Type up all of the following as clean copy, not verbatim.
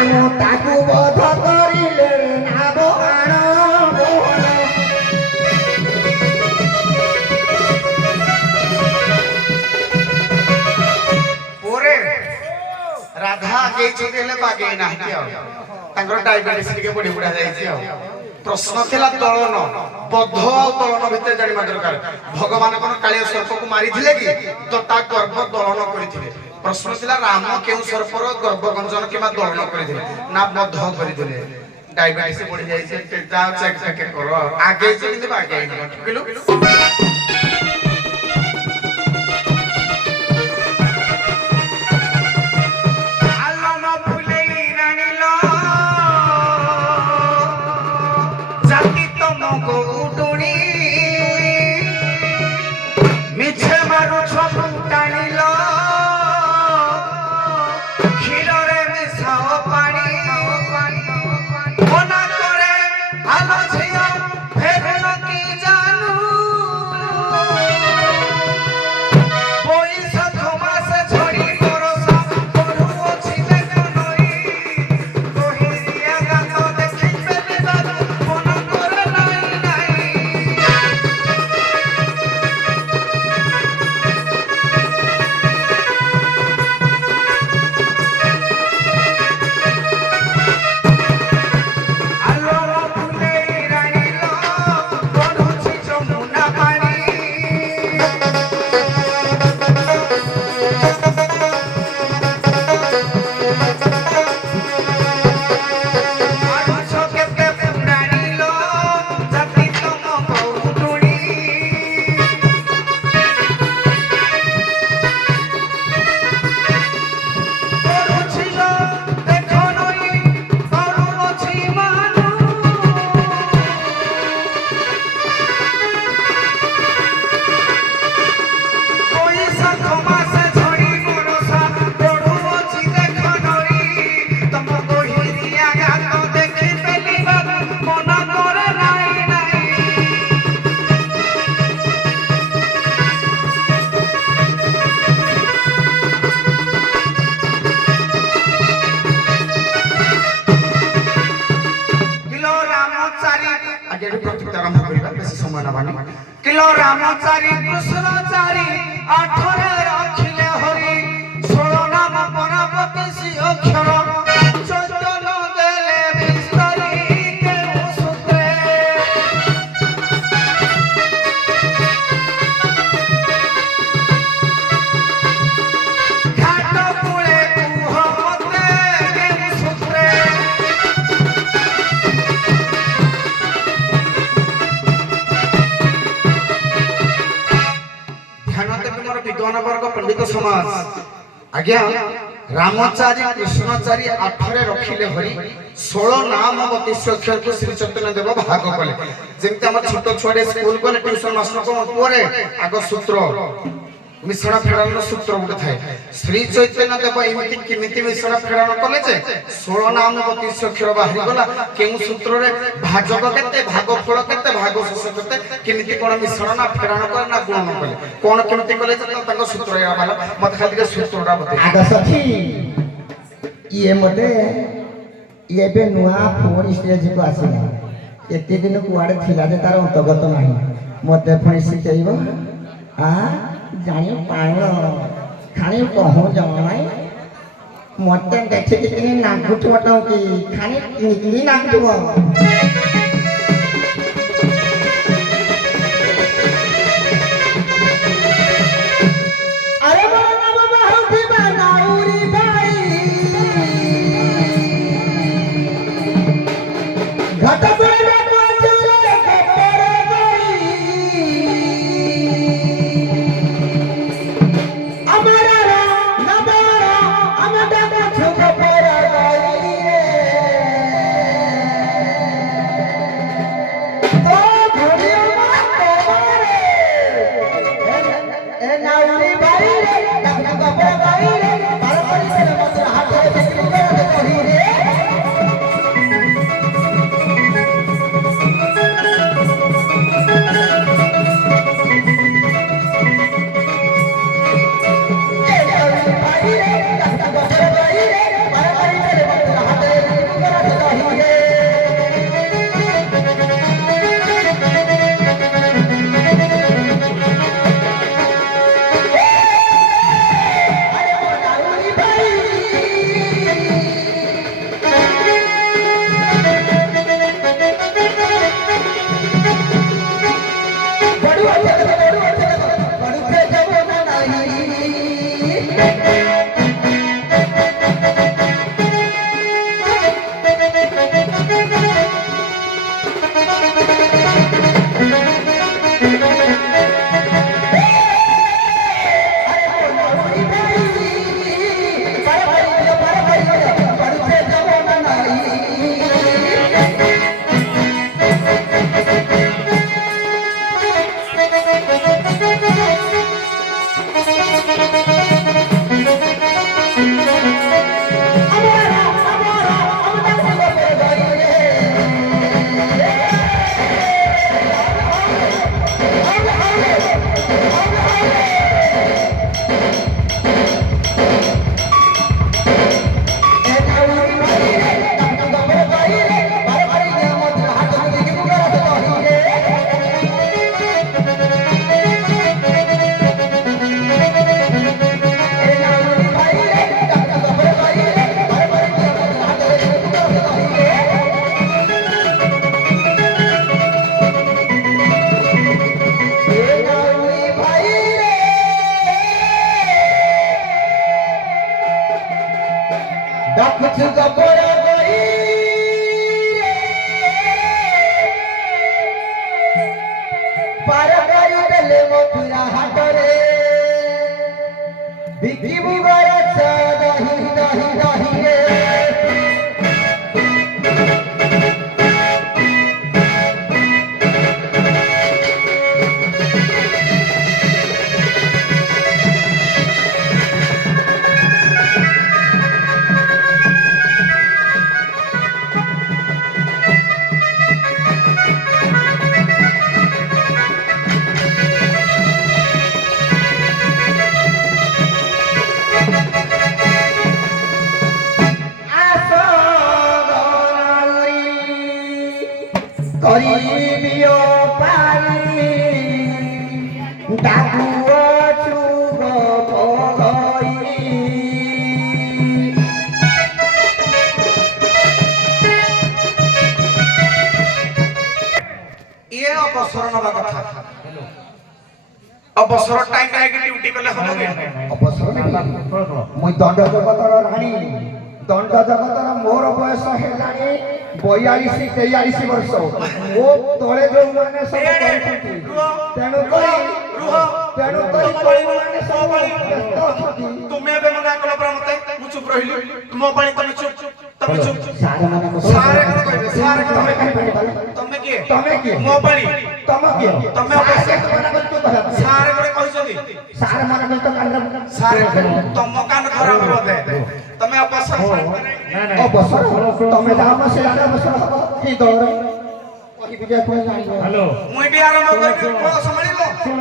ରାମ ତାକୁ ବଧ କରିଲେ ନାଗ ଆଣ ପରେ ରାଧା ଆଗେଇଛନ୍ତି ହେଲେ ବାଗେଇ ନାହାନ୍ତି ଆଉ ତାଙ୍କର ଡାଇବେଟିସ୍ ଟିକେ ବଢି ବୁଢା ଯାଇଛି ଆଉ ପ୍ରଶ୍ନ ଥିଲା ଦଳନ ବଧ ଆଉ ଦଳନ ଭିତରେ ଜାଣିବା ଦରକାର ଭଗବାନ କଣ କାଳିଆ ସର୍ପକୁ ମାରିଥିଲେ କି ତ ତା ଗର୍ଭ ଦଳନ କରିଥିଲେ ପ୍ରଶ୍ନ ଥିଲା ରାମ କେଉଁ ସର୍ପର ଗର୍ଭ ଗଞ୍ଜନ କିମ୍ବା ଦଳନ କରିଥିଲେ ନା ବଧ କରିଥିଲେ ଡାଇବେଟିସ୍ ବଢି ଯାଇଛି ଯା ଚେକ୍ ଚେକ୍ କର ଆଗେଇଛି କିନ୍ତୁ ବାଗେଇ ନାହିଁ ଠିକିଲୁ किलो रामचारी कृष्णचारी आठरे रखिले हरि 16 नाम परपति सी अक्षर चैतन्य देले विस्तरी के सूत्रे घाट पुळे कुह मते के सूत्रे विद्वान वर्ग पंडित समाज आज्ञा रामचारी कृष्णचारी 8 रे रखिले हरि 16 नाम 32 अक्षर को श्री चैतन्य देव भाग कले जेमते हम छोट छुआडे स्कूल गले ट्यूशन मास्टर को पुरे आग सूत्र मिश्रण फेड़न सूत्र गुटे थाए श्री चैतन्य देव एमिति किमिति मिश्रण फेड़न कले जे 16 नाम 32 अक्षर बाहरी गला केउ सूत्र रे भाजक केते भागफल केते भागशेष केते किमिति कोन मिश्रण ना फेड़न कर ना गुणन कले कोन किमिति कले जे ताको सूत्र या वाला मत खाली के सूत्रडा बते आग सखी ये मते ये बे नुआ फोन स्टेज को आसीला एते दिन कुआडे थिला जे तार अंतगत नाही मते फणी सिखेइबो आ जानी पाणो खाली कहूँ जमाई मत देखे कि नागुट मटो कि खाली निकली नागुट अरे बाबा बहुत ही बनाऊरी भाई घट ডাকুছু গপর গরি পার করি দেলে মথুরা হাটরে বিকিবু গরছ দহি দহি দহি রে করিবিও পারি ডাকুও চুগ পগই ইয়ে অবসর নবা কথা অবসর টাইম আগে ডিউটি কলে হবে কি অবসর মুই দণ্ড জগতর রানী দণ্ড জগতর মোর বয়স হেলানি 42-43 ବର୍ଷ ମୋ ତଳେ ଯୋଉମାନେ ସବୁ କରୁଛନ୍ତି ତେଣୁ କରି ମାନେ ସବୁ ବ୍ୟସ୍ତ ଅଛନ୍ତି ତୁମେ ଏବେ ମନା କଲ ପରା ମତେ ମୁଁ ଚୁପ ରହିଲି ମୋ ପାଣି ତମେ ଚୁପ ସାର୍ ମାନଙ୍କ ସାରେ କଣ କହିବେ ସାରେ କଣ କହିବେ ତମେ କିଏ ମୋ ପାଣି ତମ କିଏ ତମେ ସାରେ ଗୋଟେ କହିଛନ୍ତି ସାର୍ ମାନଙ୍କ ତ କାଣ୍ଡ ସାରେ ତମ କାନ ଖରାପ ବୋଧେ ତମେ ଅବସର ଅବସର ତମେ ଯାଅ ସେ ଅବସର ହବ କି ଦର କହିବି ଯେ କୋଇ ଜାଣିବ হ্যালো ମୁଁ ବି ଆରମ୍ଭ କରିବି କୋ ସମ୍ଭାଳିବ ଶୁଣ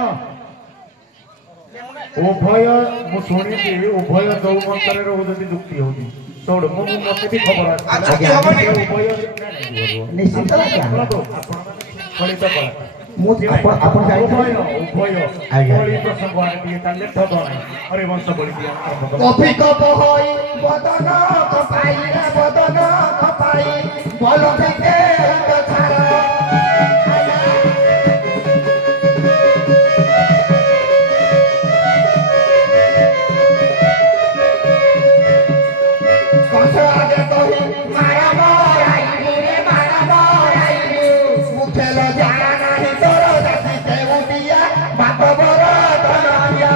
ଉଭୟ ମୁଁ ଶୁଣିଛି ଉଭୟ ଦୌ ମନ୍ତ୍ରରେ ରହୁଛନ୍ତି ଯୁକ୍ତି ହଉଛି ଶୁଣ ମୁଁ ମତେ ବି ଖବର ଆଚ୍ଛା, କି ହବନି? ଉଭୟ ନିଶ୍ଚିତ ଆଜ୍ଞା ଶୃଙ୍ଖଳିତ କଳା ମୁଁ ଆପଣ ଉଭୟ ଜାଣିଛନ୍ତି ଉଭୟ ବଳି ପ୍ରସଙ୍ଗ ଆଣି ଟିକେ ଚାଲିଲେ ଠକ ନାହିଁ ହରିବଂଶ ବଳି দিয়ে কপি কপ হই বদন কপাই রে বদন কপাই বল থেকে ছাড় কত আগে কহি মারা মরাইবি রে মারা মরাইবি মুখে লজা নাহি তোর জাতিতে উঠিয়া বাপ বড় ধনয়া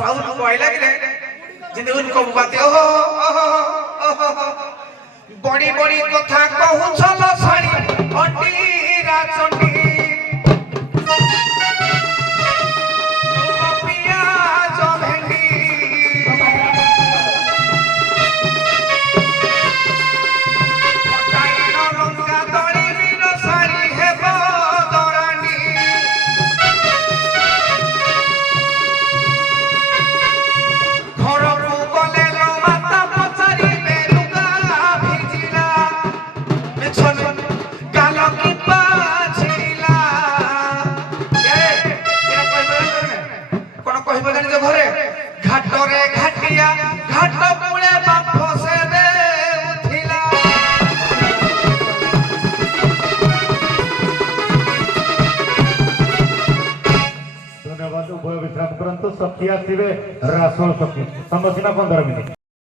साउंड कोइला रे जिंदे उनको बाते ओहो बड़ी बड़ी कथा कहू चलो साड़ी अटी राचंडी पियाज भेंडी पटाइनो लंका दड़ी बिन साड़ी हेबो दरानी घरकू गले लो माता पचारी बेलुगा भिजिला मिछन गालो की पाछिला कोन कहिबो जानि जे घरे घाटरे घाटिया घाट पुळे बाप से दे उथिला धन्यवाद उभय विश्राम करंतु सखी आसिबे रासोल सखी समझिना 15 मिनिट